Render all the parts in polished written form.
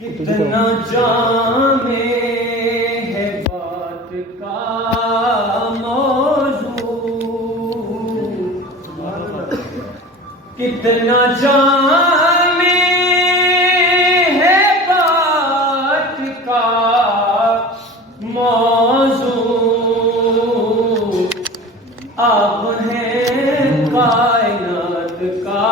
کتنا جامع ہے بات کا موضوع، کتنا جامع ہے بات کا موضوع، آپ ہیں کائنات کا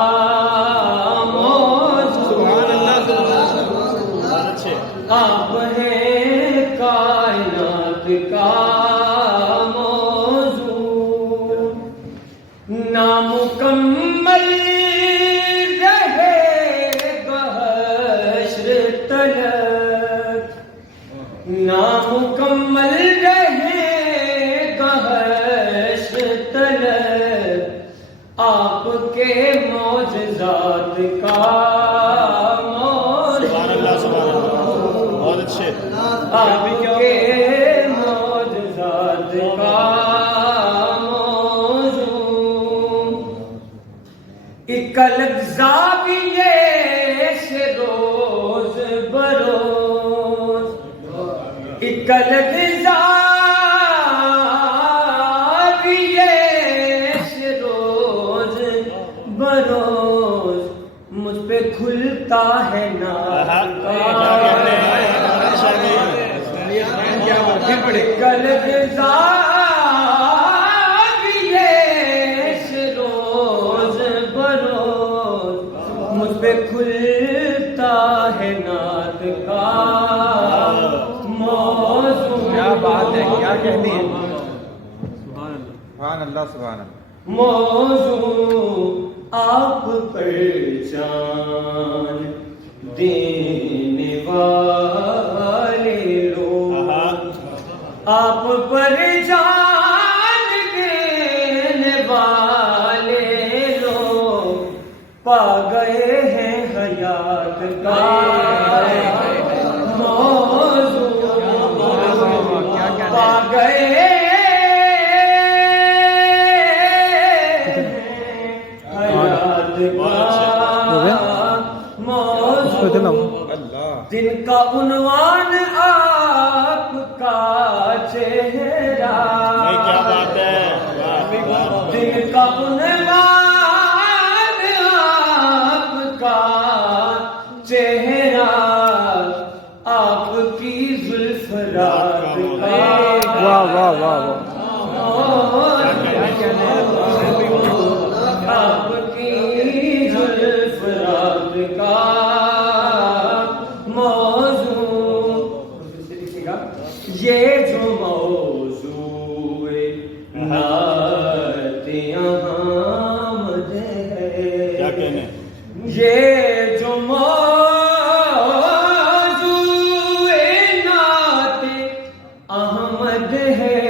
آپ ہیں کائنات کا موضوع، نامکمل رہے گا حشر تلک، نامکمل رہے گا حشر تلک، آپ کے معجزات کا آپ کے معجزات کا موضوع، ایک الگ زاویے سے روز بروز، ایک الگ زاویے سے روز بروز مجھ پہ کھلتا ہے نار کا غلط زاویے سے روز بروز مجھ پہ کھلتا ہے نعت کا موضوع۔ کیا بات ہے، کیا کہتی ہے، سبحان اللہ سبحان اللہ۔ موضوع آپ پر جان دینے والے لوگ، آپ پر جان دینے والے لوگ پا گئے ہیں حیات کا موضوع، پا گئے حیات کا موضوع، جن کا عنوان آپ کا چہرہ، کیا بات ہے، جن کا عنوان آپ کا چہرہ، آپ کی زلف رات کا واہ واہ واہ واہ، آپ کی زلف رات کا موضوع، یہ جو موضوع نعت احمد ہے، کیا کہنے، یہ جو موضوع نعت احمد ہے،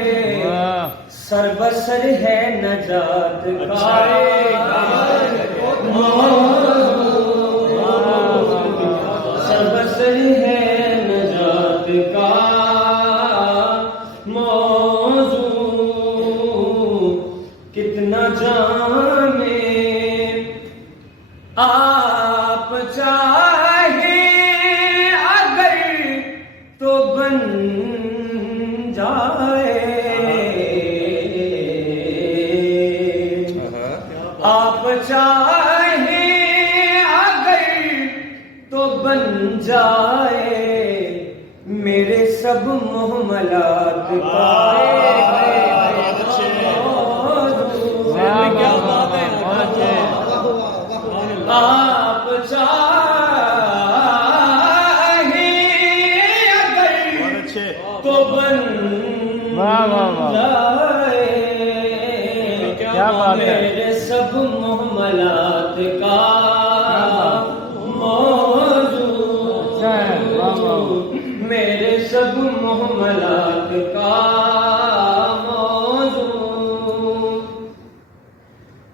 سر بسر ہے نجات کا سر بسر ہے نجات کا موضوع، کتنا جامع آپ چاہیں اگر تو بن جائے، آپ چاہیں اگر تو بن جائے میرے سب محملات کا آپ چاہیں اگر تو بن جائے میرے سب محملات کا موضوع، میرے سب محملات کا موضوع،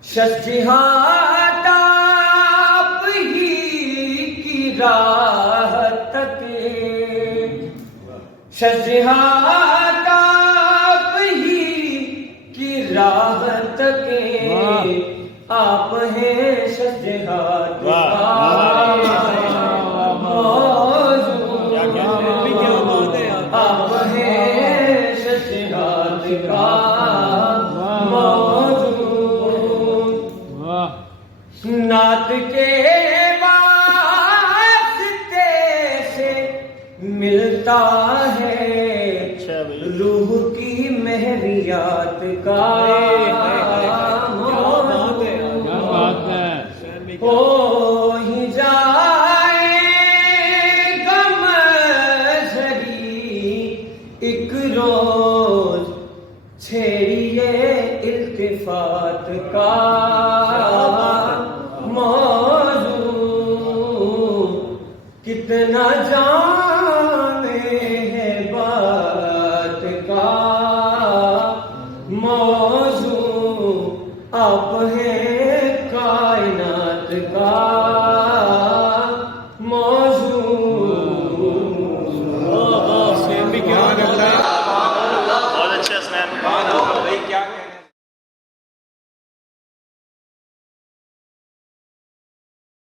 شش جہات آپ ہی کی راہ تک، شش جہات آپ ہی کی راہ تک، آپ ہیں شش جہات کا موضوع، نعت کے واسطے سے ملتا ہے روح کی مہریات کا ہو ہی جائے غم زری ایک روز چھیڑیے التفات کا موضوع کتنا جانے ہے بات کا موضوع آپ ہیں کائنات کا موضوع بہت اچھے اسنان